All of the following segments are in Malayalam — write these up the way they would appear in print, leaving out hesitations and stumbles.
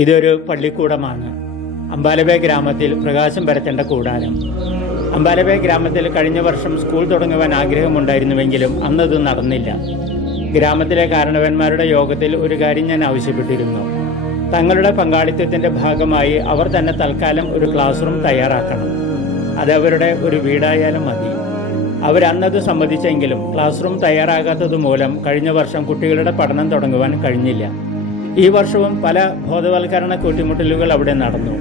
ഇതൊരു പള്ളിക്കൂടമാണ്. അമ്പാലവേ ഗ്രാമത്തിൽ പ്രകാശം പരത്തേണ്ട കൂടാരം. അമ്പാലവേ ഗ്രാമത്തിൽ കഴിഞ്ഞ വർഷം സ്കൂൾ തുടങ്ങുവാൻ ആഗ്രഹമുണ്ടായിരുന്നുവെങ്കിലും അന്നത് നടന്നില്ല. ഗ്രാമത്തിലെ കാരണവന്മാരുടെ യോഗത്തിൽ ഒരു കാര്യം ഞാൻ ആവശ്യപ്പെട്ടിരുന്നു. തങ്ങളുടെ പങ്കാളിത്തത്തിൻ്റെ ഭാഗമായി അവർ തന്നെ തൽക്കാലം ഒരു ക്ലാസ് റൂം തയ്യാറാക്കണം. അത് അവരുടെ ഒരു വീടായാലും മതി. അവരന്നത് സമ്മതിച്ചെങ്കിലും ക്ലാസ് റൂം തയ്യാറാകാത്തത് മൂലം കഴിഞ്ഞ വർഷം കുട്ടികളുടെ പഠനം തുടങ്ങുവാൻ കഴിഞ്ഞില്ല. ഈ വർഷവും പല ബോധവൽക്കരണ കൂട്ടിമുട്ടലുകൾ അവിടെ നടന്നു.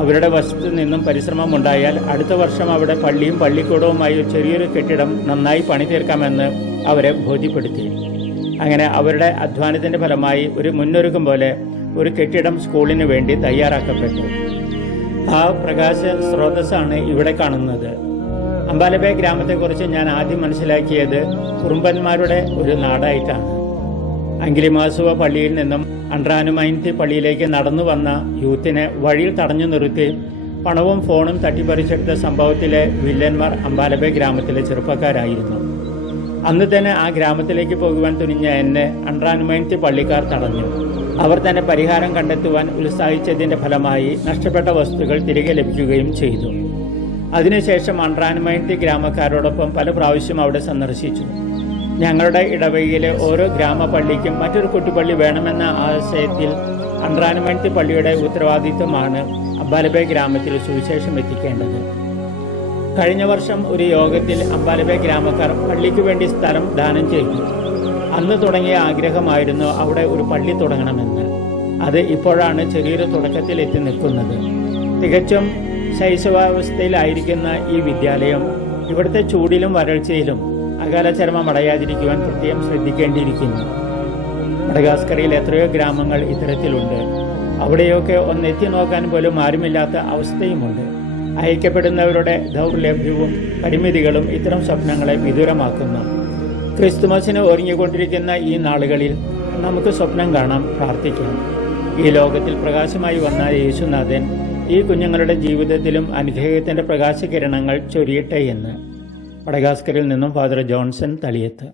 അവരുടെ വശത്തു നിന്നും പരിശ്രമമുണ്ടായാൽ അടുത്ത വർഷം അവിടെ പള്ളിയും പള്ളിക്കൂടവുമായി ചെറിയൊരു കെട്ടിടം നന്നായി പണി തീർക്കാമെന്ന് അവരെ ബോധ്യപ്പെടുത്തി. അങ്ങനെ അവരുടെ അധ്വാനത്തിൻ്റെ ഫലമായി ഒരു മുന്നൊരുക്കം പോലെ ഒരു കെട്ടിടം സ്കൂളിന് വേണ്ടി തയ്യാറാക്കപ്പെട്ടു. ആ പ്രകാശ സ്രോതസ്സാണ് ഇവിടെ കാണുന്നത്. അമ്പാലവേ ഗ്രാമത്തെക്കുറിച്ച് ഞാൻ ആദ്യം മനസ്സിലാക്കിയത് കുറുമ്പന്മാരുടെ ഒരു നാടായിട്ടാണ്. അങ്കിലിമാസുവ പള്ളിയിൽ നിന്നും അൻഡ്രാനുമൈൻതി പള്ളിയിലേക്ക് നടന്നു വന്ന യൂത്തിനെ വഴിയിൽ തടഞ്ഞു നിർത്തി പണവും ഫോണും തട്ടിപ്പറിച്ചെടുത്ത സംഭവത്തിലെ വില്ലന്മാർ അമ്പാലവേ ഗ്രാമത്തിലെ ചെറുപ്പക്കാരായിരുന്നു. അന്ന് തന്നെ ആ ഗ്രാമത്തിലേക്ക് പോകുവാൻ തുനിഞ്ഞ എന്നെ അൻഡ്രാനുമൈൻതി പള്ളിക്കാർ തടഞ്ഞു. അവർ തന്നെ പരിഹാരം കണ്ടെത്തുവാൻ ഉത്സാഹിച്ചതിൻ്റെ ഫലമായി നഷ്ടപ്പെട്ട വസ്തുക്കൾ തിരികെ ലഭിക്കുകയും ചെയ്തു. അതിനുശേഷം അൻഡ്രാനുമൈൻതി ഗ്രാമക്കാരോടൊപ്പം പല പ്രാവശ്യം അവിടെ സന്ദർശിച്ചു. ഞങ്ങളുടെ ഇടവകയിലെ ഓരോ ഗ്രാമപള്ളിക്കും മറ്റൊരു കുട്ടിപ്പള്ളി വേണമെന്ന ആശയത്തിൽ അൻഡ്രാനുമൈൻതി പള്ളിയുടെ ഉത്തരവാദിത്വമാണ് അമ്പാലവേ ഗ്രാമത്തിൽ സുവിശേഷം എത്തിക്കേണ്ടത്. കഴിഞ്ഞ വർഷം ഒരു യോഗത്തിൽ അമ്പാലവേ ഗ്രാമക്കാർ പള്ളിക്ക് വേണ്ടി സ്ഥലം ദാനം ചെയ്തു. അന്ന് തുടങ്ങിയ ആഗ്രഹമായിരുന്നു അവിടെ ഒരു പള്ളി തുടങ്ങണമെന്ന്. അത് ഇപ്പോഴാണ് ചെറിയൊരു തുടക്കത്തിൽ എത്തി നിൽക്കുന്നത്. തികച്ചും ശൈശവാവസ്ഥയിലായിരിക്കുന്ന ഈ വിദ്യാലയം ഇവിടുത്തെ ചൂടിലും വരൾച്ചയിലും അകാല ചർമ്മം അടയാതിരിക്കുവാൻ പ്രത്യേകം ശ്രദ്ധിക്കേണ്ടിയിരിക്കുന്നു. മഡഗാസ്കറിൽ എത്രയോ ഗ്രാമങ്ങൾ ഇത്തരത്തിലുണ്ട്. അവിടെയൊക്കെ ഒന്നെത്തി നോക്കാൻ പോലും ആരുമില്ലാത്ത അവസ്ഥയുമുണ്ട്. അയക്കപ്പെടുന്നവരുടെ ദൗർലഭ്യവും പരിമിതികളും ഇത്തരം സ്വപ്നങ്ങളെ വിദൂരമാക്കുന്നു. ക്രിസ്തുമസിന് ഒരുങ്ങിക്കൊണ്ടിരിക്കുന്ന ഈ നാളുകളിൽ നമുക്ക് സ്വപ്നം കാണാം, പ്രാർത്ഥിക്കാം. ഈ ലോകത്തിൽ പ്രകാശമായി വന്ന യേശുനാഥൻ ഈ കുഞ്ഞുങ്ങളുടെ ജീവിതത്തിലും അനുഗ്രഹത്തിൻ്റെ പ്രകാശകിരണങ്ങൾ ചൊരിയട്ടെ എന്ന്. മഡഗാസ്കറിൽ നിന്നും ഫാദർ ജോൺസൺ തളിയത്ത്.